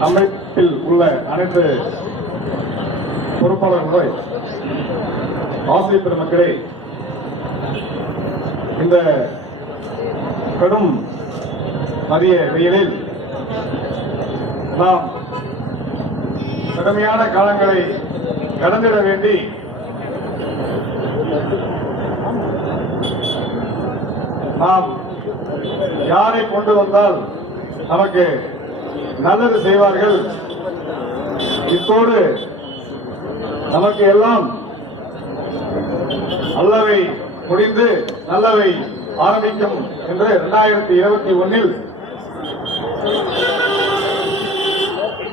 அமைப்பில் உள்ள அனைத்து பொறுப்பாளர்களுடைய ஆசிரியர் பெருமக்களே இந்த கடும் மதிய வெயிலில் நாம் கடுமையான காலங்களை கடந்திட வேண்டி நாம் யாரை கொண்டு வந்தால் நமக்கு நல்லது செய்வார்கள்? இத்தோடு நமக்கு எல்லாம் நல்லவை முடிந்து நல்லவை ஆரம்பிக்கும் என்று இரண்டாயிரத்தி இருபத்தி ஒன்னில்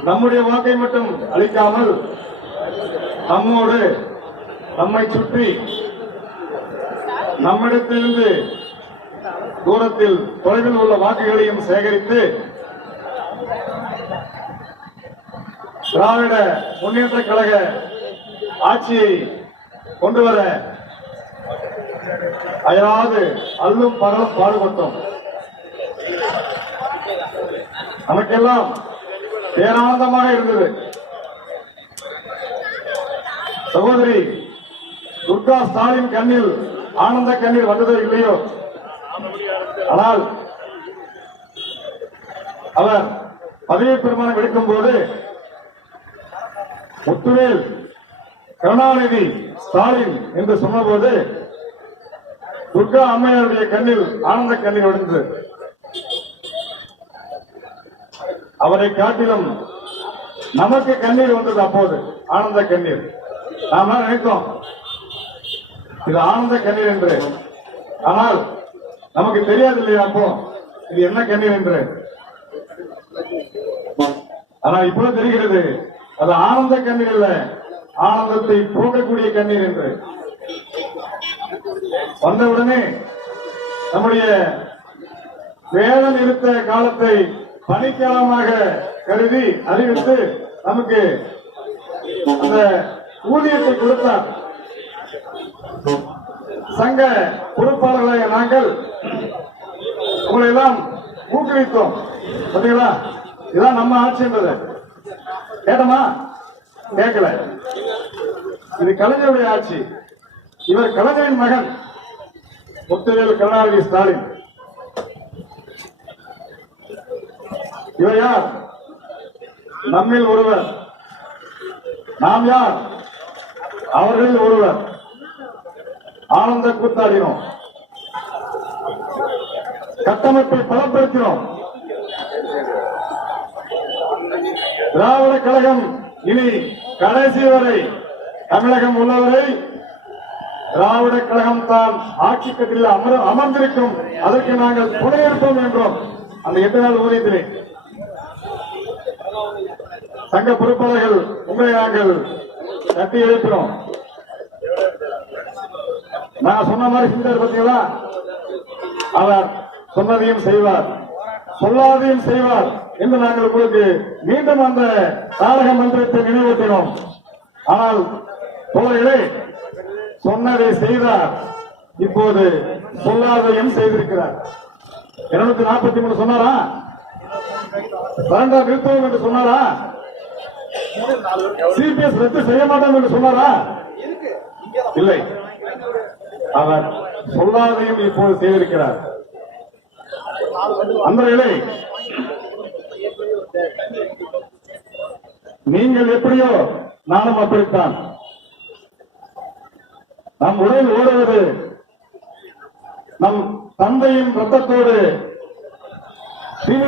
நம்முடைய வாக்கை மட்டும் அளிக்காமல் நம்மோடு நம்மை சுற்றி நம்மிடத்திலிருந்து தூரத்தில் தொலைவில் உள்ள வாக்குகளையும் சேகரித்து திராவிட முன்னேற்ற கழக ஆட்சியை கொண்டு வர அயராது அல்லும் பகலும் பாடுபட்டோம். நமக்கெல்லாம் பேரானந்தமாக இருந்தது. சகோதரி துர்கா ஸ்டாலின் கண்ணில் ஆனந்த கண்ணில் வந்ததோ இல்லையோ? ஆனால் அவர் பதவி பிரமாணம் எடுக்கும் போது முத்துவேல் கருணாநிதி ஸ்டாலின் என்று சொன்னபோது துர்கா அம்மையாருடைய கண்ணில் ஆனந்த கண்ணீர் விழுந்து அவரை காட்டிலும் நமக்கு கண்ணீர் வந்தது அப்போது ஆனந்த கண்ணீர். நாம நினைத்தோம் இது ஆனந்த கண்ணீர் என்று. ஆனால் நமக்கு தெரியாது இல்லையா அப்போ? இது என்ன கண்ணீர் என்று? ஆனா இப்போ தெரிகிறது. அது ஆனந்த கண்ணீர் இல்ல ஆனந்தத்தை போக்கக்கூடிய கண்ணீர் என்று. வந்தவுடனே நம்முடைய வேலை நிறுத்த காலத்தை பணிக்காலமாக கருதி அறிவித்து நமக்கு அந்த ஊதியத்தை கொடுத்தார். சங்க பொறுப்பாளர்களாக நாங்கள் உங்களை எல்லாம் ஊக்குவித்தோம் பாத்தீங்களா இதான் நம்ம ஆட்சின்றது கேட்டமா? கேட்கல. இது கலைஞருடைய ஆட்சி. இவர் கலைஞரின் மகன். முத்துவேல் கருணாநிதி ஸ்டாலின். இவர் யார்? நம்மில் ஒருவர். நாம் யார்? அவர்களில் ஒருவர். ஆனந்த கூத்தாடினோம். கட்டமைப்பை பலப்படுத்தினோம் திராவிட கழகம் இனி கடைசி வரை தமிழகம் உள்ளவரை திராவிட கழகம் தான் ஆட்சி கட்டில் அமர் அமர்ந்திருக்கும். அதற்கு நாங்கள் துணையேற்போம் என்றோம் அந்த எட்டு நாள் ஊதியத்திலே. சங்க பொறுப்பாளர்கள் உங்களை நாங்கள் தட்டி எழுப்பினோம். நான் சொன்ன மாதிரி செஞ்சார் பார்த்தீங்களா? அவர் சொன்னதையும் செய்வார். சொல்லாதையும் செய்வார் என்று நாங்கள் உங்களுக்கு மீண்டும் அந்த தாரக மந்திரத்தை நினைவூட்டினோம். ஆனால் தோழர்களே சொன்னதை செய்தார். இப்போது சொல்லாதையும் செய்திருக்கிறார். இருநூத்தி நாற்பத்தி மூணு சொன்னாரா? சரண்டர் நிறுத்துவோம் என்று சொன்னாரா? சிபிஎஸ் ரத்து செய்ய மாட்டோம் என்று சொன்னாரா? இல்லை. அவர் சொல்லாதையும் இப்போது செய்திருக்கிறார். அன்பர்களே நீங்கள் எப்படியோ நானும் அப்படித்தான். நம் உடல் ஓடுவது நம் தந்தையின் ரத்தத்தோடு